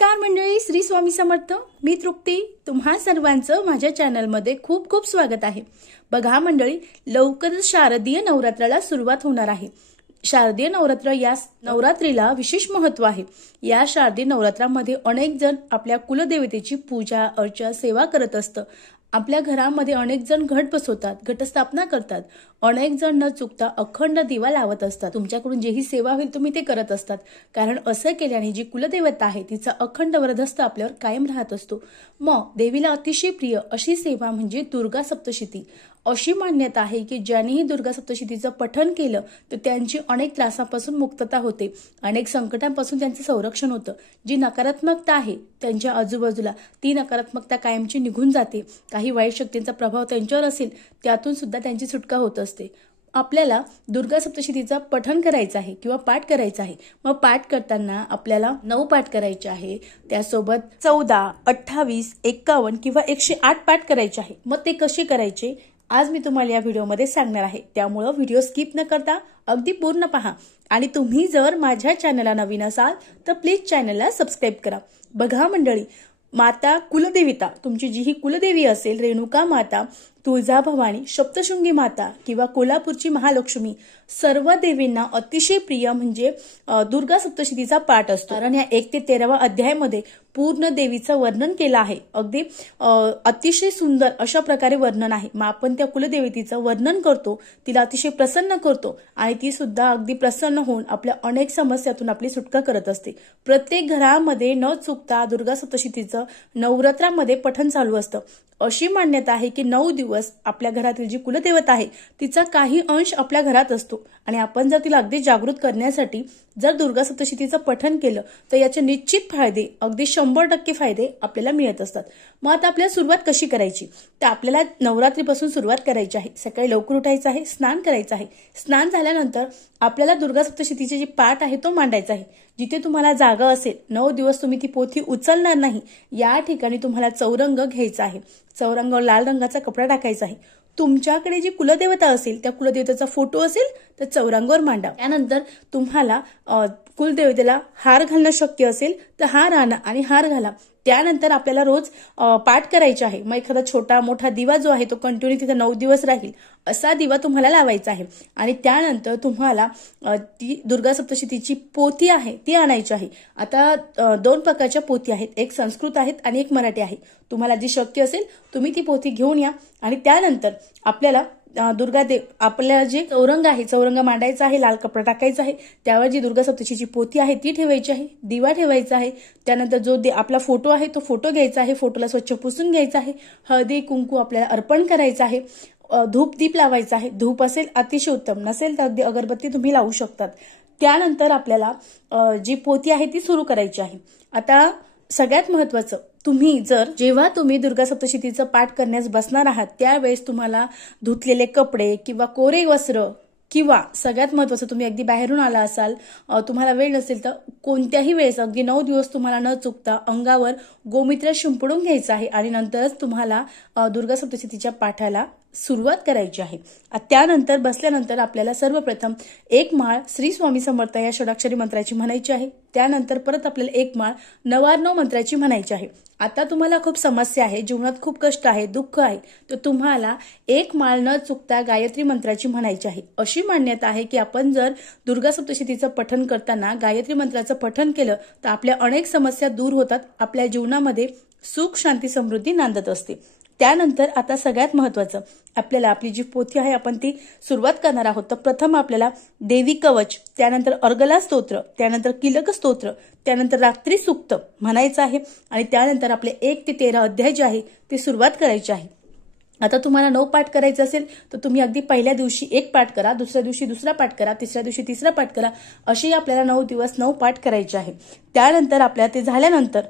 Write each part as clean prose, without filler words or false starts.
नमस्कार मंडळी, श्री स्वामी समर्थ. मी तृप्ती. तुम्हा सर्वांचं माझ्या चॅनलमध्ये खूप खूप स्वागत आहे. बघा मंडळी, लवकरच शारदीय नवरात्राला सुरुवात होणार आहे. शारदीय नवरात्र या नवरात्रीला विशेष महत्त्व आहे. या शारदीय नवरात्रामध्ये अनेक जण आपल्या कुलदेवतेची पूजा अर्चा सेवा करत असतात. आपल्या घरामध्ये अनेक जण घट बसवतात, घटस्थापना करतात. अनेक जण न चुकता अखंड दिवा लावत असतात. तुमच्याकडून जेही सेवा होईल तुम्ही ते करत असतात, कारण असं केल्याने जी कुलदेवता आहे तिचा अखंड वरदहस्त आपल्यावर कायम राहत असतो. मग देवीला अतिशय प्रिय अशी सेवा म्हणजे दुर्गा सप्तशती. अशी मान्यता आहे की ज्यांनीही दुर्गा सप्तशतीचं पठण केलं तर त्यांची अनेक त्रासापासून मुक्तता होते, अनेक संकटांपासून त्यांचं संरक्षण होतं. जी नकारात्मकता आहे त्यांच्या आजूबाजूला ती नकारात्मकता कायमची निघून जाते. काही वाईट शक्तींचा प्रभाव त्यांच्यावर असेल त्यातून सुद्धा त्यांची सुटका होत असते. आपल्याला दुर्गा सप्तशतीचा पठण करायचं आहे किंवा पाठ करायचा आहे. मग पाठ करताना आपल्याला 9 पाठ करायचे आहे, त्यासोबत 14, 28, 51 किंवा 108 पाठ करायचे आहे. मग ते कसे करायचे आज मी तुम्हाला या व्हिडिओमध्ये सांगणार आहे. त्यामुळे व्हिडिओ स्किप न करता अगदी पूर्ण पहा. आणि तुम्ही जर माझ्या चॅनलला नवीन असाल तर प्लीज चॅनलला सबस्क्राईब करा. बघा मंडळी, माता कुलदेविता तुमची जी ही कुलदेवी असेल, रेणुका माता, तुळजाभवानी, सप्तशृंगी माता किंवा कोल्हापूरची महालक्ष्मी, सर्व देवींना अतिशय प्रिय म्हणजे दुर्गा सप्तशतीचा पाठ असतो. कारण या 1 ते 13 अध्यायामध्ये पूर्ण देवीचं वर्णन केलं आहे. अगदी अतिशय सुंदर अशा प्रकारे वर्णन आहे. मग आपण त्या कुलदेवतेचं वर्णन करतो, तिला अतिशय प्रसन्न करतो आणि ती सुद्धा अगदी प्रसन्न होऊन आपल्या अनेक समस्यातून आपली सुटका करत असते. प्रत्येक घरामध्ये न चुकता दुर्गा सप्तशतीचं नवरात्रामध्ये पठण चालू असतं. अशी मान्यता आहे की 9 दिवस आपल्या घरातील जी कुलदेवता आहे तिचा काही अंश आपल्या घरात असतो आणि आपण जर तिला अगदी जागृत करण्यासाठी जर दुर्गा सप्तशतीचं पठण केलं तर याचे निश्चित फायदे, अगदी 100% फायदे आपल्याला मिळत असतात. मग आता आपल्याला सुरुवात कशी करायची तर आपल्याला नवरात्रीपासून सुरुवात करायची आहे. सकाळी लवकर उठायचं आहे, स्नान करायचं आहे. स्नान झाल्यानंतर आपल्याला दुर्गा सप्तशतीचे जे पाठ आहे तो मांडायचा आहे. जिथे तुम्हाला जागा असेल, 9 दिवस तुम्ही ती पोथी उचलणार नाही, या ठिकाणी तुम्हाला चौरंग घ्यायचा आहे. चौरंगावर लाल रंगाचा कपडा टाकायचा आहे. तुमच्याकडे जी कुलदेवता असेल त्या कुलदेवतेचा फोटो असेल तर चौरंगावर मांडा. त्यानंतर तुम्हाला कुलदेवतेला हार घालणं शक्य असेल तर हार आणा आणि हार घाला. त्यानंतर आपल्याला रोज पाठ करायचे आहे. मग एखादा छोटा मोठा दिवा जो आहे तो कंटिन्यू तिथे 9 दिवस राहील असा दिवा तुम्हाला लावायचा आहे. आणि त्यानंतर तुम्हाला ती दुर्गा सप्तशतीची पोथी आहे ती आणायची आहे. आता 2 प्रकारच्या पोथी आहेत, एक संस्कृत आहेत आणि एक मराठी आहे. तुम्हाला जी शक्य असेल तुम्ही ती पोथी घेऊन या. आणि त्यानंतर आपल्याला दुर्गादेव आपल्या जे चौरंग आहे, चौरंग मांडायचा आहे, लाल कपडा टाकायचा आहे, त्यावर जी दुर्गा सप्तशतीची पोथी आहे ती ठेवायची आहे, दिवा ठेवायचा आहे. त्यानंतर जो आपला फोटो आहे तो फोटो घ्यायचा आहे, फोटोला स्वच्छ पुसून घ्यायचा आहे, हळदी कुंकू आपल्याला अर्पण करायचं आहे, धूप दीप लावायचा आहे. धूप असेल अतिशय उत्तम, नसेल तर अगदी अगरबत्ती तुम्ही लावू शकतात. त्यानंतर आपल्याला जी पोथी आहे ती सुरू करायची आहे. आता सगळ्यात महत्वाचं, जेव्हा तुम्ही दुर्गा सप्तशतीचं पाठ करण्यास बसणार आहात त्यावेळेस तुम्हाला धुतलेले कपडे किंवा कोरे वस्त्र किंवा सगळ्यात महत्वाचं तुम्ही अगदी बाहेरून आला असाल, तुम्हाला वेळ नसेल तर कोणत्याही वेळेस अगदी 9 दिवस तुम्हाला न चुकता अंगावर गोमित्र शिंपडून घ्यायचं आहे आणि नंतरच तुम्हाला दुर्गा सप्तशतीच्या पाठाला सुरुवात करायची आहे. त्यानंतर बसल्यानंतर आपल्याला सर्वप्रथम 1 माळ श्री स्वामी समर्थ या षडाक्षरी मंत्राची म्हणायची आहे. त्यानंतर परत आपल्याला 1 माळ 999 मंत्राची म्हणायची आहे. आता तुम्हाला खूप समस्या आहे, जीवनात खूप कष्ट आहे, दुःख आहे, तर तुम्हाला 1 माळ न चुकता गायत्री मंत्राची म्हणायची आहे. अशी मान्यता आहे की आपण जर दुर्गा सप्तशतीचं पठण करताना गायत्री मंत्राचं पठण केलं तर आपल्या अनेक समस्या दूर होतात, आपल्या जीवनामध्ये सुख शांती समृद्धी नांदत असते. त्यानंतर आता सगळ्यात महत्वाचं, आपल्याला आपली जी पोथी आहे आपण ती सुरुवात करणार आहोत. तर प्रथम आपल्याला देवी कवच, त्यानंतर अर्गला स्तोत्र, त्यानंतर किलक स्तोत्र, त्यानंतर रात्री सूक्त म्हणायचं आहे आणि त्यानंतर आपले 1 ते 13 अध्याय जे आहे ते सुरुवात करायची आहे. आता तुम्हाला 9 पाठ करायचं असेल तर तुम्ही अगदी पहिल्या दिवशी 1 पाठ करा, दुसऱ्या दिवशी 2रा पाठ करा, तिसऱ्या दिवशी 3रा पाठ करा. अशी आपल्याला 9 दिवस 9 पाठ करायचे आहे. त्यानंतर आपल्याला ते झाल्यानंतर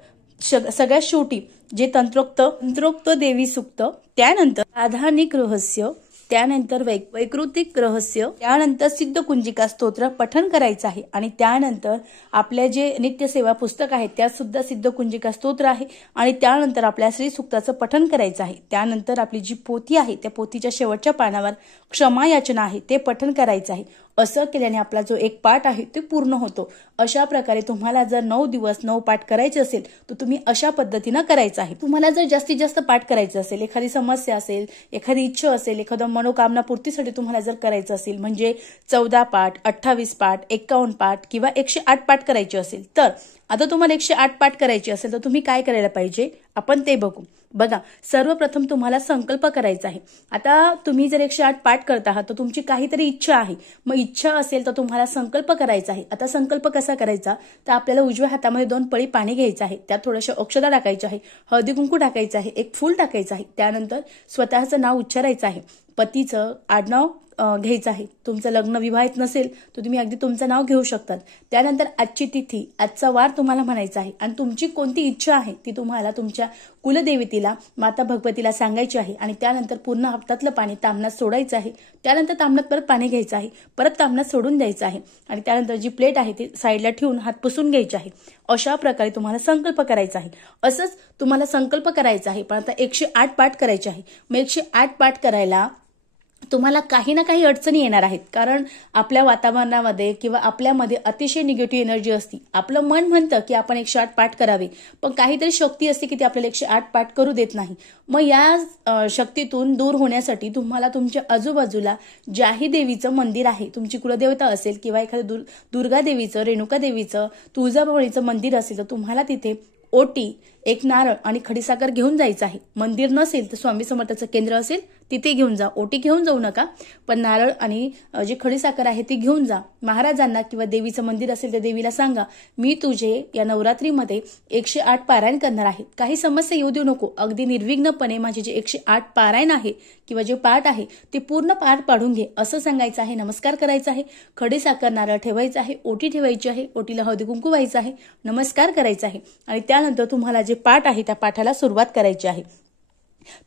सगळ्यात शेवटी जे तंत्रोक्त देवी सूक्त, त्यानंतर आधानिक रहस्य, त्यानंतर वैकृतिक रहस्य, त्यानंतर सिद्धकुंजिका स्तोत्र पठण करायचं आहे. आणि त्यानंतर आपल्या जे नित्यसेवा पुस्तक आहे त्यात सुद्धा सिद्धकुंजिका स्तोत्र आहे आणि त्यानंतर आपल्या श्री सूक्ताचं पठण करायचं आहे. त्यानंतर आपली जी पोथी आहे त्या पोथीच्या शेवटच्या पानावर क्षमा याचना आहे ते पठण करायचं आहे. असं केल्याने आपला जो एक पाठ आहे ते पूर्ण होतो। अशा प्रकारे तुम्हाला जर 9 दिवस 9 पाठ करायचे असेल तर तुम्ही अशा पद्धतीने करायचं आहे। तुम्हाला जर जास्तीत जास्त पाठ करायचं असेल, एखादी समस्या असेल, एखादी इच्छा असेल, एखादा मनोकामना पूर्तीसाठी तुम्हाला जर करायचं असेल, म्हणजे 14 पाठ, 28 पाठ, 51 पाठ किंवा 108 पाठ करायचे असेल, तर आता तुम्हाला 108 पाठ करायचे असेल तर तुम्ही काय करायला पाहिजे आपण ते बघू। बघा, सर्वप्रथम तुम्हाला संकल्प करायचा आहे। आता तुम्ही जर 108 पाठ करत आहात तर तुमची काहीतरी इच्छा आहे, मग इच्छा असेल तर तुम्हाला संकल्प करायचा आहे। आता संकल्प कसा करायचा, तर आपल्याला उजव्या हातामध्ये 2 पळी पाणी घ्यायचं आहे, त्यात थोडेसे अक्षता टाकायचे आहे, हळदी कुंकू टाकायचं आहे, एक फूल टाकायचं आहे, त्यानंतर स्वतःचं नाव उच्चारायचं आहे, पतीचं आडनाव घ्यायचं आहे। तुमचं लग्न विवाहित नसेल तर तुम्ही अगदी तुमचं नाव घेऊ शकतात। त्यानंतर आजची तिथी, आजचा वार तुम्हाला म्हणायचा आहे आणि तुमची कोणती इच्छा आहे ती तुम्हाला तुमच्या कुलदेवतेला, माता भगवतीला सांगायची आहे आणि त्यानंतर पूर्ण हातातलं पाणी तांबणात सोडायचं आहे। त्यानंतर तांबणात परत पाणी घ्यायचं आहे, परत तांबणात सोडून द्यायचं आहे आणि त्यानंतर जी प्लेट आहे ती साईडला ठेवून हात पुसून घ्यायचे आहे। अशा प्रकारे तुम्हाला संकल्प करायचा आहे। असंच तुम्हाला संकल्प करायचा आहे, पण आता 108 पाठ करायचे आहे। मग 108 पाठ करायला तुम्हाला काही ना काही अडचणी येणार आहेत, कारण आपल्या वातावरणामध्ये किंवा आपल्यामध्ये अतिशय निगेटिव्ह एनर्जी असते। आपलं मन म्हणतं की आपण 108 पाठ करावे, पण काहीतरी शक्ती असते की ती आपल्याला 108 पाठ करू देत नाही। मग या शक्तीतून दूर होण्यासाठी तुम्हाला तुमच्या आजूबाजूला ज्याही देवीचं मंदिर आहे, तुमची कुलदेवता असेल किंवा एखादं दुर्गा देवीचं, रेणुका देवीचं, तुळजाभवानीचं मंदिर असेल तर तुम्हाला तिथे ओटी, एक नारळ आणि खडीसाखर घेऊन जायचं आहे। मंदिर नसेल तर स्वामी समर्थाचं केंद्र असेल तिथे घेऊन जा, ओटी घेऊन जाऊ नका, पण नारळ आणि जी खडीसाखर आहे ती घेऊन जा। महाराजांना किंवा देवीचं मंदिर असेल तर देवीला सांगा, मी तुझे या नवरात्रीमध्ये 108 पारायण करणार आहे, काही समस्या येऊ देऊ नको, अगदी निर्विघ्नपणे माझे जे 108 पारायण आहे किंवा जे पाठ आहे ते पूर्ण पार पाडून घे, असं सांगायचं आहे। नमस्कार करायचा आहे, खडीसाखर नारळ ठेवायचं आहे, ओटी ठेवायची आहे, ओटीला हळदी कुंकू व्हायचं आहे, नमस्कार करायचा आहे आणि त्यानंतर तुम्हाला जे पाठ आहे त्या पाठाला सुरुवात करायची आहे।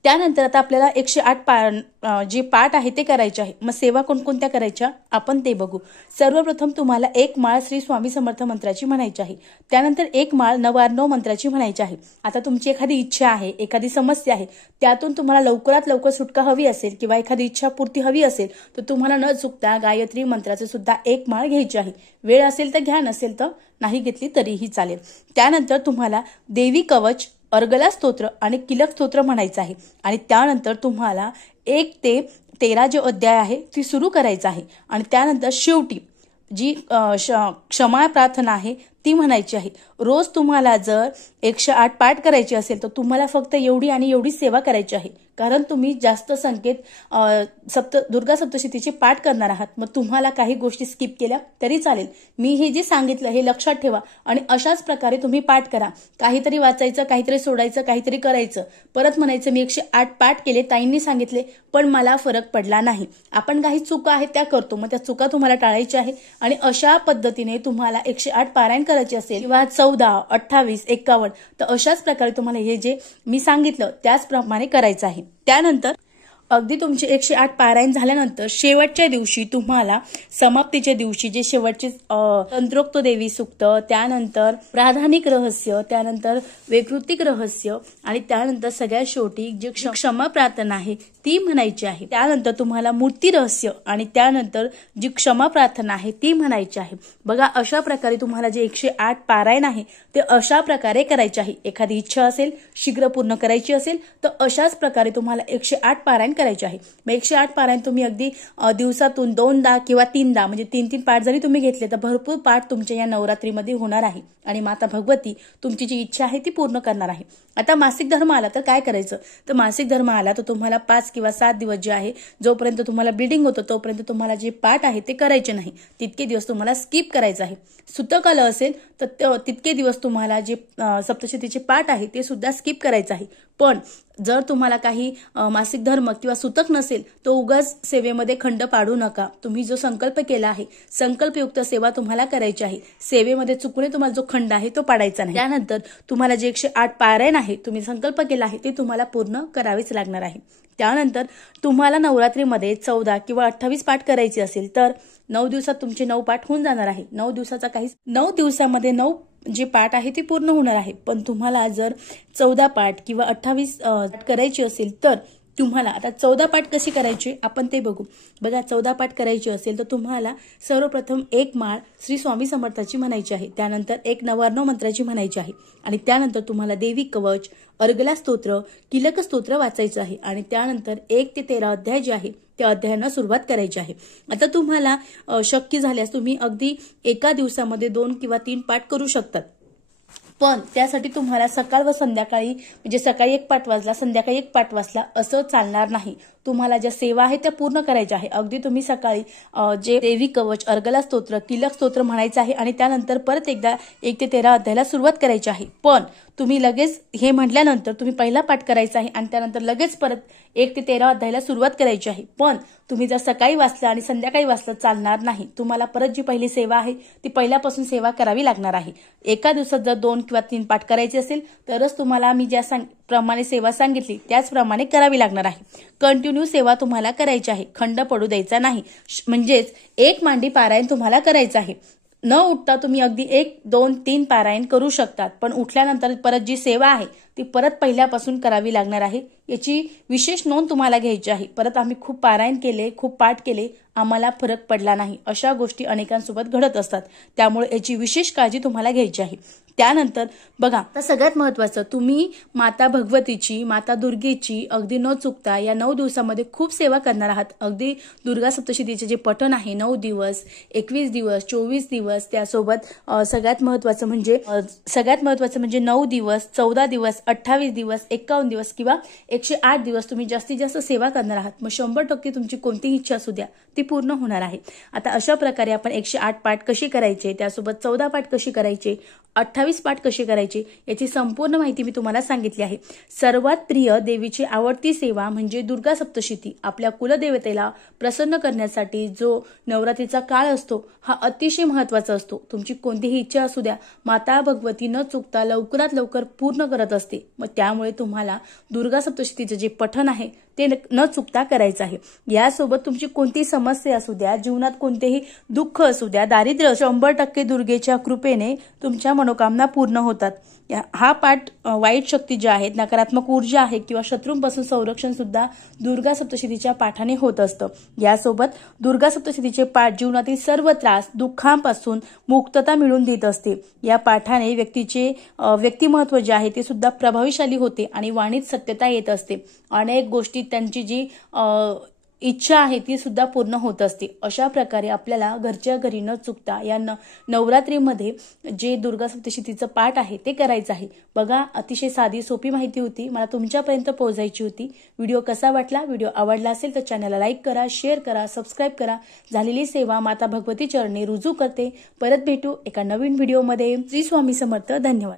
त्यानंतर आता आपल्याला 108 जे पाठ आहे ते करायचे आहे। मग सेवा कोणकोणत्या करायच्या आपण ते बघू। सर्वप्रथम तुम्हाला 1 माळ श्री स्वामी समर्थ मंत्राची म्हणायची आहे, त्यानंतर 1 माळ नवार्णव मंत्राची म्हणायची आहे। आता तुमची एखादी इच्छा आहे, एखादी समस्या आहे, त्यातून तुम्हाला लवकरात लवकर सुटका हवी असेल किंवा एखादी इच्छा पूर्ती हवी असेल तर तुम्हाला न चुकता गायत्री मंत्राचे सुद्धा 1 माळ घ्यायची आहे। वेळ असेल तर घ्या, नसेल तर नाही घेतली तरीही चालेल। त्यानंतर तुम्हाला देवी कवच, अर्गला स्तोत्र आणि किलक स्तोत्र म्हणायचं आहे आणि त्यानंतर तुम्हाला 1 ते 13 जो अध्याय आहे ती सुरू करायचा आहे आणि त्यानंतर शेवटी जी क्षमा प्रार्थना आहे ती म्हणायची आहे। रोज तुम्हाला जर 108 पाठ करायची असेल तर तुम्हाला फक्त एवढी आणि एवढी सेवा करायची आहे, कारण तुम्ही जास्त संख्येत दुर्गा सप्तशतीचे पाठ करणार आहात। मग तुम्हाला काही गोष्टी स्किप केल्या तरी चालेल, मी हे जे सांगितलं हे लक्षात ठेवा आणि अशाच प्रकारे तुम्ही पाठ करा। काहीतरी वाचायचं, काहीतरी सोडायचं, काहीतरी करायचं, परत म्हणायचं मी 108 पाठ केले, ताईंनी सांगितले पण मला फरक पडला नाही। आपण काही चुका आहेत त्या करतो, मग त्या चुका तुम्हाला टाळायच्या आहे आणि अशा पद्धतीने तुम्हाला 108 पारायण करायचे असेल किंवा 14, 28, 51 तर अशाच प्रकारे तुम्हाला हे जे मी सांगितलं त्याचप्रमाणे करायचं आहे। त्यानंतर अगदी तुमचे 108 पारायण झाल्यानंतर शेवटच्या दिवशी तुम्हाला समाप्तीच्या दिवशी जे शेवटचे तंत्रोक्त देवी सूक्त, त्यानंतर प्राधानिक रहस्य, त्यानंतर वैकृतिक रहस्य आणि त्यानंतर सगळ्यात शेवटी जे क्षमा प्रार्थना आहे ती म्हणायची आहे। त्यानंतर तुम्हाला मूर्ती रहस्य आणि त्यानंतर जी क्षमा प्रार्थना आहे ती म्हणायची आहे। बघा, अशा प्रकारे तुम्हाला जे 108 पारायण आहे ते अशा प्रकारे करायचे आहे। एखादी इच्छा असेल, शीघ्र पूर्ण करायची असेल तर अशाच प्रकारे तुम्हाला 108 पारायण करायचे आहे। मग 108 पारायण तुम्ही अगदी दिवसातून 2दा किंवा 3दा म्हणजे 3-3 पाठ जरी तुम्ही घेतले तर भरपूर पाठ तुमच्या या नवरात्रीमध्ये होणार आहे आणि माता भगवती तुमची जी इच्छा आहे ती पूर्ण करणार आहे। आता मासिक धर्म आला तर काय करायचं, तर मासिक धर्म आला तर तुम्हाला 5 किंवा 7 दिवस जे आहे, जोपर्यंत तुम्हाला ब्लिडिंग होतं तोपर्यंत तुम्हाला जे पाठ आहे ते करायचे नाही, तितके दिवस तुम्हाला स्किप करायचं आहे। सुतक आलं असेल तर तितके दिवस तुम्हाला जे सप्तशतीचे पाठ आहे ते सुद्धा स्किप करायचं आहे। पण जर तुम्हाला काही मासिक धर्म किंवा सुतक नसेल तर उगाच सेवेमध्ये खंड पाडू नका। तुम्ही जो संकल्प केला आहे, संकल्पयुक्त सेवा तुम्हाला करायची आहे, सेवेमध्ये चुकून तुम्हाला जो खंड आहे तो पाडायचा नाही। त्यानंतर तुम्हाला जे 108 पारायण आहे तुम्ही संकल्प केला आहे ते तुम्हाला पूर्ण करावेच लागणार आहे। त्यानंतर तुम्हाला नवरात्रीमध्ये 14 किंवा 28 पाठ करायचे असेल तर 9 दिवसात तुमचे 9 पाठ होऊन जाणार आहे। 9 दिवसामध्ये 9 जे पाठ आहे ते पूर्ण होणार आहे। पण तुम्हाला जर 14 पाठ किंवा 28 पाठ करायची असेल तर तुम्हाला आता 14 पाठ कशी करायची आपण ते बघू। बघा 14 पाठ करायची असेल तर तुम्हाला सर्वप्रथम एक माळ श्री स्वामी समर्थाची म्हणायची आहे, त्यानंतर एक नवार्णव मंत्राची म्हणायची आहे आणि त्यानंतर तुम्हाला देवी कवच, अर्गला स्तोत्र, किलक स्तोत्र वाचायचं आहे आणि त्यानंतर 1 ते 13 अध्याय जे आहे त्या अध्यायांना सुरुवात करायची आहे। आता तुम्हाला शक्य झाल्यास तुम्ही अगदी एका दिवसामध्ये 2 किंवा 3 पाठ करू शकतात, पण त्यासाठी तुम्हाला सकाळ व संध्याकाळी म्हणजे सकाळी 1 पाठ वाचला संध्याकाळी 1 पाठ वाचला असं चालणार नाही। तुम्हाला ज्या सेवा आहे त्या पूर्ण करायच्या आहे। अगदी तुम्ही सकाळी जे देवी कवच, अर्गला स्तोत्र, किलक स्तोत्र म्हणायचं आहे आणि त्यानंतर परत एकदा 1 ते 13 अध्यायाला सुरुवात करायची आहे, पण तुम्ही लगेच हे म्हटल्यानंतर तुम्ही पहिला पाठ करायचा आहे आणि त्यानंतर लगेच परत 1 ते 13 अध्यायाला सुरुवात करायची आहे। पण तुम्ही जर सकाळी वाचला आणि संध्याकाळी वाचलं चालणार नाही, तुम्हाला परत जी पहिली सेवा आहे ती पहिल्यापासून सेवा करावी लागणार आहे। एका दिवसात जर 2 किंवा 3 पाठ करायचे असेल तरच तुम्हाला मी ज्या प्रमाणे सेवा सांगितली त्याचप्रमाणे करावी लागणार आहे। कंटिन्यू सेवा तुम्हाला करायची आहे, खंड पडू द्यायचा नाही, म्हणजेच 1 मांडी पारायण तुम्हाला करायचं आहे। न उठता तुम्ही अगदी 1, 2, 3 पारायण करू शकतात, पण उठल्यानंतर परत जी सेवा आहे ती परत पहिल्यापासून करावी लागणार आहे। याची विशेष नोंद तुम्हाला घ्यायची आहे। परत आम्ही खूप पारायण केले, खूप पाठ केले, आम्हाला फरक पडला नाही, अशा गोष्टी अनेकांसोबत घडत असतात, त्यामुळे याची विशेष काळजी तुम्हाला घ्यायची आहे। त्यानंतर बघा तर सगळ्यात महत्त्वाचं, तुम्ही माता भगवतीची, माता दुर्गेची अगदी न चुकता या 9 दिवसामध्ये खूप सेवा करणार आहात। अगदी दुर्गा सप्तशतीचे जे पठण आहे 9 दिवस, 21 दिवस, 24 दिवस, त्यासोबत सगळ्यात महत्त्वाचं म्हणजे 9 दिवस, 14 दिवस, 28 दिवस, 51 दिवस किंवा 108 दिवस तुम्ही जास्तीत जास्त सेवा करणार आहात। मग 100% तुमची कोणतीही इच्छा असू द्या ती पूर्ण होणार आहे। आता अशा प्रकारे आपण 108 पाठ कशी करायचे, त्यासोबत 14 पाठ कशी करायचे, 28 पाठ कशी करायची याची संपूर्ण माहिती मी तुम्हाला सांगितली आहे। सर्वात प्रिय देवीची आवडती सेवा म्हणजे दुर्गा सप्तशती। आपल्या कुलदेवतेला प्रसन्न करण्यासाठी जो नवरात्रीचा काळ असतो हा अतिशय महत्त्वाचा असतो। तुमची कोणतीही इच्छा असू द्या, माता भगवती न चुकता लवकरात लवकर पूर्ण करत असते। मग त्यामुळे तुम्हाला दुर्गा सप्तशतीचे जे पठण आहे ते न चुकता करायचं आहे। यासोबत तुमची कोणतीही समस्या असू द्या, जीवनात कोणतेही दुःख असू द्या, दारिद्र्य, 100% दुर्गेच्या कृपेने तुमच्या मनोकामना पूर्ण होतात। हा पाठ वाईट शक्ती ज्या आहेत, नकारात्मक ऊर्जा आहे किंवा शत्रूंपासून संरक्षण सुद्धा दुर्गा सप्तशतीच्या पाठाने होत असतं। यासोबत दुर्गा सप्तशतीचे पाठ जीवनातील सर्व त्रास, दुःखांपासून मुक्तता मिळवून देत असते। या पाठाने व्यक्तीचे व्यक्तिमत्व जे आहे ते सुद्धा प्रभावशाली होते आणि वाणीत सत्यता येत असते। अनेक गोष्टी त्यांची जी इच्छा आहे ती सुद्धा पूर्ण होत असते। अशा प्रकारे आपल्याला घरच्या घरी न चुकता या नवरात्रीमध्ये जे दुर्गा सप्तशतीचं पाठ आहे ते करायचं आहे। बघा अतिशय साधी सोपी माहिती होती, मला तुमच्यापर्यंत पोहोचायची होती। व्हिडिओ कसा वाटला, व्हिडिओ आवडला असेल तर चॅनलला लाईक करा, शेअर करा, सबस्क्राईब करा। झालेली सेवा माता भगवती चरणी रुजू करते। परत भेटू एका नवीन व्हिडिओमध्ये। श्री स्वामी समर्थ। धन्यवाद।